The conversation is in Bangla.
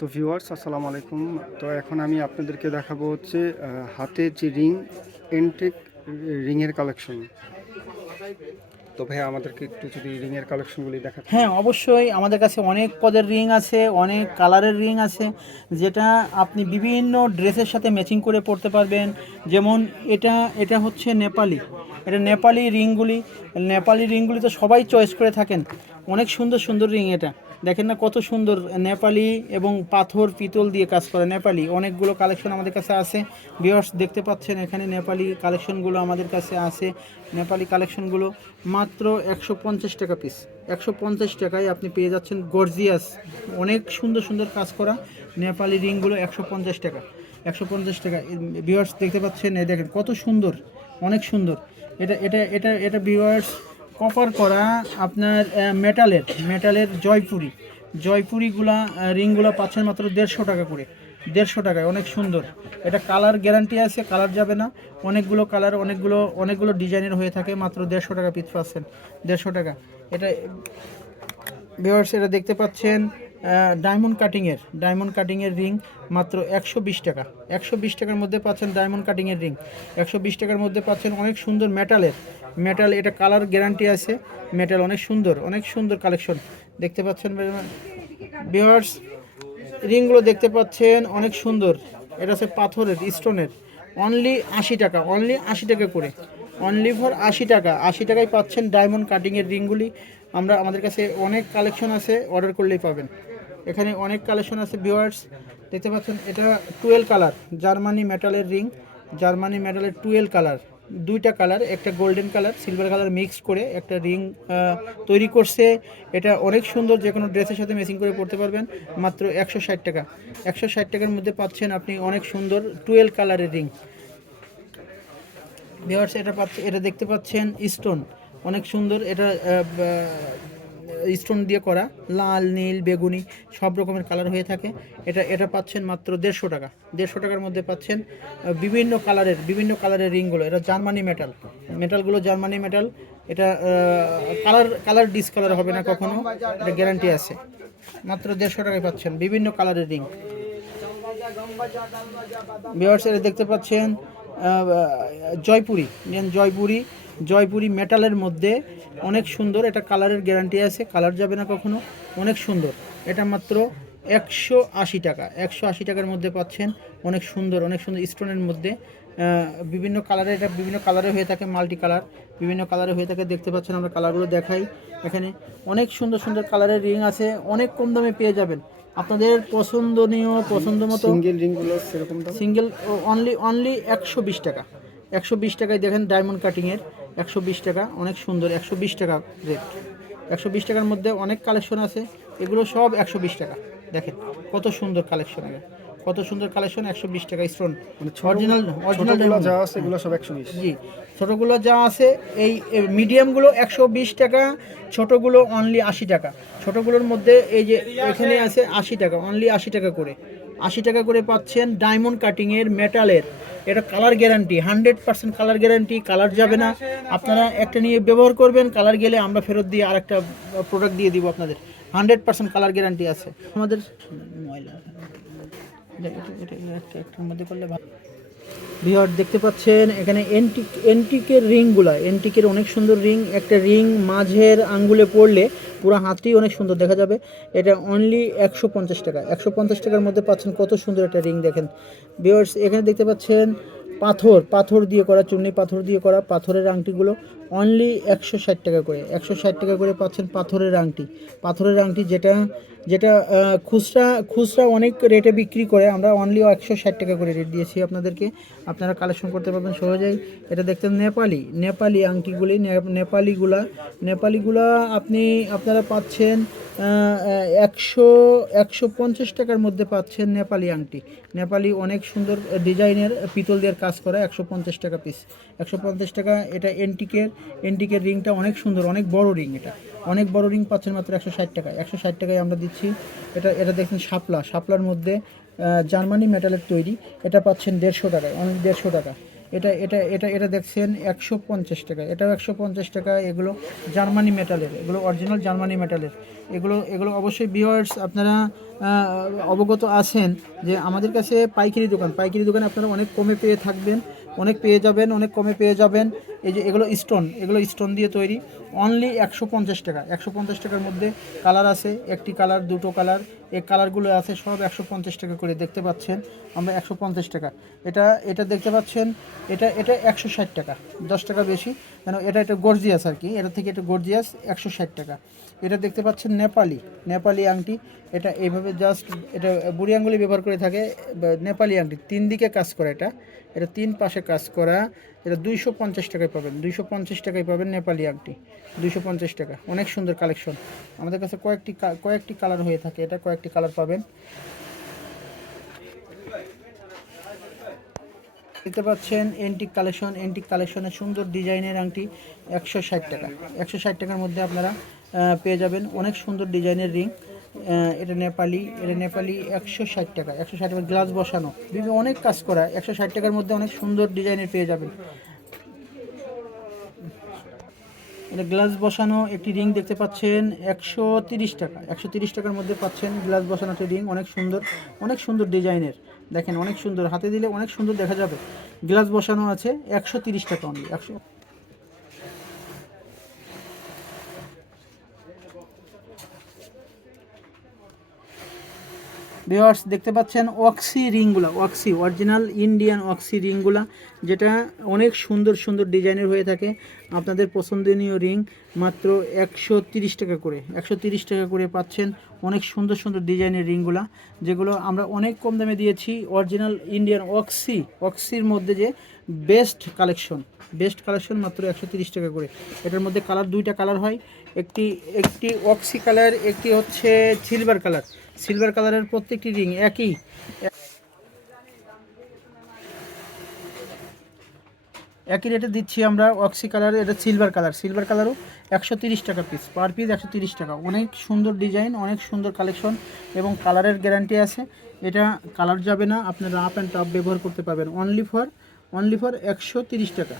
তো ভিউয়ার্স, আসসালামু আলাইকুম। তো এখন আমি আপনাদেরকে দেখাবো হচ্ছে হাতের যে রিং এনটেক রিংয়ের কালেকশন। তো ভাই আমাদেরকে একটু যদি রিংয়ের কালেকশনগুলি দেখা হ্যাঁ অবশ্যই আমাদের কাছে অনেক পদের রিং আছে, অনেক কালারের রিং আছে, যেটা আপনি বিভিন্ন ড্রেসের সাথে ম্যাচিং করে পরতে পারবেন। যেমন এটা এটা হচ্ছে নেপালি। এটা নেপালি রিংগুলি। নেপালি রিংগুলি তো সবাই চয়েস করে থাকেন। অনেক সুন্দর সুন্দর রিং এটা। দেখেন না কত সুন্দর নেপালি এবং পাথর, পিতল দিয়ে কাজ করে নেপালি। অনেকগুলো কালেকশন আমাদের কাছে আছে। ভিউয়ার্স দেখতে পাচ্ছেন এখানে নেপালি কালেকশনগুলো আমাদের কাছে আছে। নেপালি কালেকশনগুলো মাত্র একশো পঞ্চাশ টাকা পিস একশো পঞ্চাশ টাকায় আপনি পেয়ে যাচ্ছেন গর্জিয়াস অনেক সুন্দর সুন্দর কাজ করা নেপালি রিংগুলো একশো পঞ্চাশ টাকা। একশো পঞ্চাশ টাকা। ভিউয়ার্স দেখতে পাচ্ছেন দেখেন কত সুন্দর, অনেক সুন্দর। এটা এটা এটা এটা ভিউয়ার্স কপার করা আপনার মেটালের মেটালের জয়পুরি। জয়পুরিগুলা রিংগুলা পাচ্ছেন মাত্র দেড়শো টাকা করে। দেড়শো টাকায়, অনেক সুন্দর। এটা কালার গ্যারান্টি আছে, কালার যাবে না। অনেকগুলো কালার, অনেকগুলো অনেকগুলো ডিজাইনের হয়ে থাকে, মাত্র দেড়শো টাকা পিস পাচ্ছেন। দেড়শো টাকা। এটা ভিওয়ার্স এটা দেখতে পাচ্ছেন ডায়মন্ড কাটিংয়ের ডায়মন্ড কাটিংয়ের রিং মাত্র একশো বিশ টাকা। একশো বিশ টাকার মধ্যে পাচ্ছেন ডায়মন্ড কাটিংয়ের রিং একশো বিশ টাকার মধ্যে পাচ্ছেন অনেক সুন্দর মেটালের মেটাল এটা কালার গ্যারান্টি আছে। মেটাল অনেক সুন্দর অনেক সুন্দর কালেকশন দেখতে পাচ্ছেন ভিউয়ার্স রিংগুলো দেখতে পাচ্ছেন অনেক সুন্দর। এটা হচ্ছে পাথরের স্টোনের অনলি আশি টাকা অনলি আশি টাকা করে। অনলি ফর আশি টাকা। আশি টাকায় পাচ্ছেন ডায়মন্ড কাটিংয়ের রিংগুলি আমরা আমাদের কাছে অনেক কালেকশন আছে অর্ডার করলেই পাবেন। এখানে অনেক কালেকশন আছে ভিওয়ার্স দেখতে পাচ্ছেন, এটা টুয়েলভ কালার জার্মানি মেটালের রিং জার্মানি মেটালের টুয়েলভ কালার দুইটা কালার একটা golden colour silver colour mix করে একটা রিং তৈরি করছে। এটা অনেক সুন্দর, যে কোনো ড্রেসের সাথে ম্যাচিং করে পড়তে পারবেন, মাত্র একশো ষাট টাকা। একশো ষাট টাকার মধ্যে পাচ্ছেন আপনি অনেক সুন্দর টুয়েলভ কালারের রিং ভিওয়ার্স এটা পাচ্ছে, এটা দেখতে পাচ্ছেন স্টোন অনেক সুন্দর, এটা স্টোন দিয়ে করা, লাল, নীল, বেগুনি, সব রকমের কালার হয়ে থাকে। এটা এটা পাচ্ছেন মাত্র দেড়শো টাকা। দেড়শো টাকার মধ্যে পাচ্ছেন বিভিন্ন কালারের বিভিন্ন কালারের রিংগুলো। এটা জার্মানি মেটাল মেটালগুলো জার্মানি মেটাল এটা কালার কালার ডিসকালার হবে না কখনো। এটা গ্যারান্টি আছে। মাত্র দেড়শো টাকায় পাচ্ছেন। বিভিন্ন কালারের রিং এটা দেখতে পাচ্ছেন জয়পুরি নেন জয়পুরি জয়পুরি মেটালের মধ্যে অনেক সুন্দর, এটা কালারের গ্যারান্টি আছে, কালার যাবে না কখনো, অনেক সুন্দর। এটা মাত্র একশো আশি টাকা, একশো আশি টাকার মধ্যে পাচ্ছেন, অনেক সুন্দর অনেক সুন্দর স্টোনের মধ্যে। বিভিন্ন কালারে এটা বিভিন্ন কালারে হয়ে থাকে, মাল্টি কালার, বিভিন্ন কালারে হয়ে থাকে, দেখতে পাচ্ছেন, আমরা কালারগুলো দেখাই। এখানে অনেক সুন্দর সুন্দর কালারের রিং আছে, অনেক কম দামে পেয়ে যাবেন। আপনাদের পছন্দনীয় পছন্দ মতো সিঙ্গেল রিংগুলো সেরকম দাম সিঙ্গেল অনলি অনলি একশো বিশ টাকা। একশো বিশ টাকায় দেখেন ডায়মন্ড কাটিংয়ের একশো বিশ টাকা অনেক সুন্দর। একশো বিশ টাকা রেট একশো বিশ টাকার মধ্যে অনেক কালেকশন আছে। এগুলো সব একশো বিশ টাকা। দেখেন কত সুন্দর কালেকশন আগে কত সুন্দর কালেকশন একশো বিশ টাকা স্টোন অরিজিনাল অরিজিনাল যা আছে এগুলো সব একশো বিশ। জি। ছোটোগুলো যা আছে এই মিডিয়ামগুলো একশো বিশ টাকা ছোটোগুলো অনলি আশি টাকা। ছোটোগুলোর মধ্যে এই যে এখানে আছে আশি টাকা অনলি আশি টাকা করে। আশি টাকা করে পাচ্ছেন ডায়মন্ড কাটিংয়ের মেটালের এটা colour guarantee hundred percent colour guarantee colour যাবে না। আপনারা একটা নিয়ে ব্যবহার করবেন কালার গেলে আমরা ফেরত দিয়ে আরেকটা প্রোডাক্ট দিয়ে দিব আপনাদের। হান্ড্রেড পার্সেন্ট কালার গ্যারান্টি আছে। আমাদের ময়লা এটা- এটা- এটা- এটা একটা ভিওর দেখতে পাচ্ছেন, এখানে এন্টিক, এন্টিকের রিংগুলা, এন্টিকের অনেক সুন্দর রিং, একটা রিং মাঝের আঙ্গুলে পড়লে পুরো হাতটি অনেক সুন্দর দেখা যাবে। এটা অনলি একশো পঞ্চাশ টাকা, একশো পঞ্চাশ টাকার মধ্যে পাচ্ছেন কত সুন্দর একটা রিং দেখেন। ভিওর্স এখানে দেখতে পাচ্ছেন পাথর পাথর দিয়ে করা, চুন্নি পাথর দিয়ে করা, পাথরের আংটিগুলো অনলি একশো ষাট টাকা করে, একশো ষাট টাকা করে পাচ্ছেন পাথরের আংটি। পাথরের আংটি যেটা যেটা খুচরা খুচরা অনেক রেটে বিক্রি করে, আমরা অনলি একশো ষাট টাকা করে রেট দিয়েছি আপনাদেরকে। আপনারা কালেকশন করতে পারবেন সহজেই। এটা দেখতেন নেপালি নেপালি আংটিগুলি নেপালিগুলা নেপালিগুলা আপনি, আপনারা পাচ্ছেন একশো একশো পঞ্চাশ টাকার মধ্যে পাচ্ছেন নেপালি আংটি। নেপালি অনেক সুন্দর ডিজাইনের পিতল দিয়ে কাজ করা একশো পঞ্চাশ টাকা পিস একশো পঞ্চাশ টাকা, এটা এন্টিকের এন্টিকের রিংটা অনেক সুন্দর, অনেক বড় রিং এটা। অনেক বড় রিং পাচ্ছেন মাত্র একশো ষাট টাকা একশো ষাট টাকায় আমরা দিচ্ছি। এটা এটা দেখছেন শাপলা। শাপলার মধ্যে জার্মানি মেটালের তৈরি। এটা পাচ্ছেন দেড়শো টাকায়, অনেক দেড়শো টাকা। এটা এটা এটা এটা দেখছেন একশো পঞ্চাশ টাকা এটাও একশো পঞ্চাশ টাকা এগুলো জার্মানি মেটালের, এগুলো অরিজিনাল জার্মানি মেটালের। এগুলো এগুলো অবশ্যই বিয়ার্স আপনারা অবগত আছেন যে আমাদের কাছে পাইকারি দোকান, পাইকারি দোকানে আপনারা অনেক কমে পেয়ে থাকবেন। অনেক পেয়ে যাবেন অনেক কমে পেয়ে যাবেন। এই যে এগুলো স্টোন এগুলো স্টোন দিয়ে তৈরি। অনলি একশো পঞ্চাশ টাকা। একশো পঞ্চাশ টাকার মধ্যে কালার আছে, একটি কালার দুটো কালার এই কালারগুলো আছে, সব একশো পঞ্চাশ টাকা করে, দেখতে পাচ্ছেন? আমরা একশো পঞ্চাশ টাকা। এটা এটা দেখতে পাচ্ছেন? এটা এটা একশো ষাট টাকা। দশ টাকা বেশি। কেন, এটা এটা গর্জিয়াস আর কি। এটা থেকে এটা গর্জিয়াস একশো ষাট টাকা। এটা দেখতে পাচ্ছেন নেপালি। নেপালি আংটি। এটা এইভাবে জাস্ট এটা বুড়ি আঙ্গুলি ব্যবহার করে থাকে নেপালি আংটি। তিন দিকে কাজ করা এটা। এটা তিন পাশে কাজ করা। এটা দুইশো পঞ্চাশ টাকায় পাবেন। দুইশো পঞ্চাশ টাকায় পাবেন নেপালি আংটি। দুইশো পঞ্চাশ টাকা। অনেক সুন্দর কালেকশন। আমাদের কাছে কয়েকটি কয়েকটি কালার হয়ে থাকে। এটা কয়েকটি কালার পাবেন। দেখতে পাচ্ছেন এন্টিক কালেকশন এন্টিক কালেকশনের সুন্দর ডিজাইনের আংটি একশো ষাট টাকা। একশো ষাট টাকার মধ্যে আপনারা পেয়ে যাবেন। অনেক সুন্দর ডিজাইনের রিং। এটা নেপালি এটা নেপালি একশো ষাট টাকা, একশো ষাট টাকা গ্লাস বসানো। বিভিন্ন অনেক কাজ করা, একশো ষাট টাকার মধ্যে অনেক সুন্দর ডিজাইনের পেয়ে যাবেন এটা গ্লাস বসানো একটি রিং দেখতে পাচ্ছেন, একশো তিরিশ টাকা, একশো তিরিশ টাকার মধ্যে পাচ্ছেন গ্লাস বসানো একটি রিং, অনেক সুন্দর অনেক সুন্দর ডিজাইনের। দেখেন, অনেক সুন্দর, হাতে দিলে অনেক সুন্দর দেখা যাবে। গ্লাস বসানো আছে একশো তিরিশ টাকা অনলি একশো ভিউয়ার্স দেখতে পাচ্ছেন অক্সি রিংগুলা অক্সি অরিজিনাল ইন্ডিয়ান অক্সি রিংগুলা যেটা অনেক সুন্দর সুন্দর ডিজাইনের হয়ে থাকে। আপনাদের পছন্দনীয় রিং মাত্র একশো টাকা করে, একশো টাকা করে পাচ্ছেন অনেক সুন্দর সুন্দর ডিজাইনের রিংগুলা যেগুলো আমরা অনেক কম দামে দিয়েছি। অরিজিনাল ইন্ডিয়ান অক্সি অক্সির মধ্যে যে বেস্ট কালেকশন বেস্ট কালেকশন মাত্র একশো তিরিশ টাকা করে। এটার মধ্যে কালার, দুইটা কালার হয়। একটি একটি অক্সি কালার, একটি হচ্ছে সিলভার কালার। সিলভার কালারের প্রত্যেকটি রিং একই। একই রেটে দিচ্ছি আমরা অক্সি কালার, এটা সিলভার কালার। সিলভার কালারও একশো তিরিশ টাকা পিস পার পিস একশো তিরিশ টাকা। অনেক সুন্দর ডিজাইন, অনেক সুন্দর কালেকশন এবং কালারের গ্যারান্টি আছে। এটা কালার যাবে না, আপনারা আপ অ্যান্ড টপ ব্যবহার করতে পারবেন। অনলি ফর অনলি ফর একশো তিরিশ টাকা।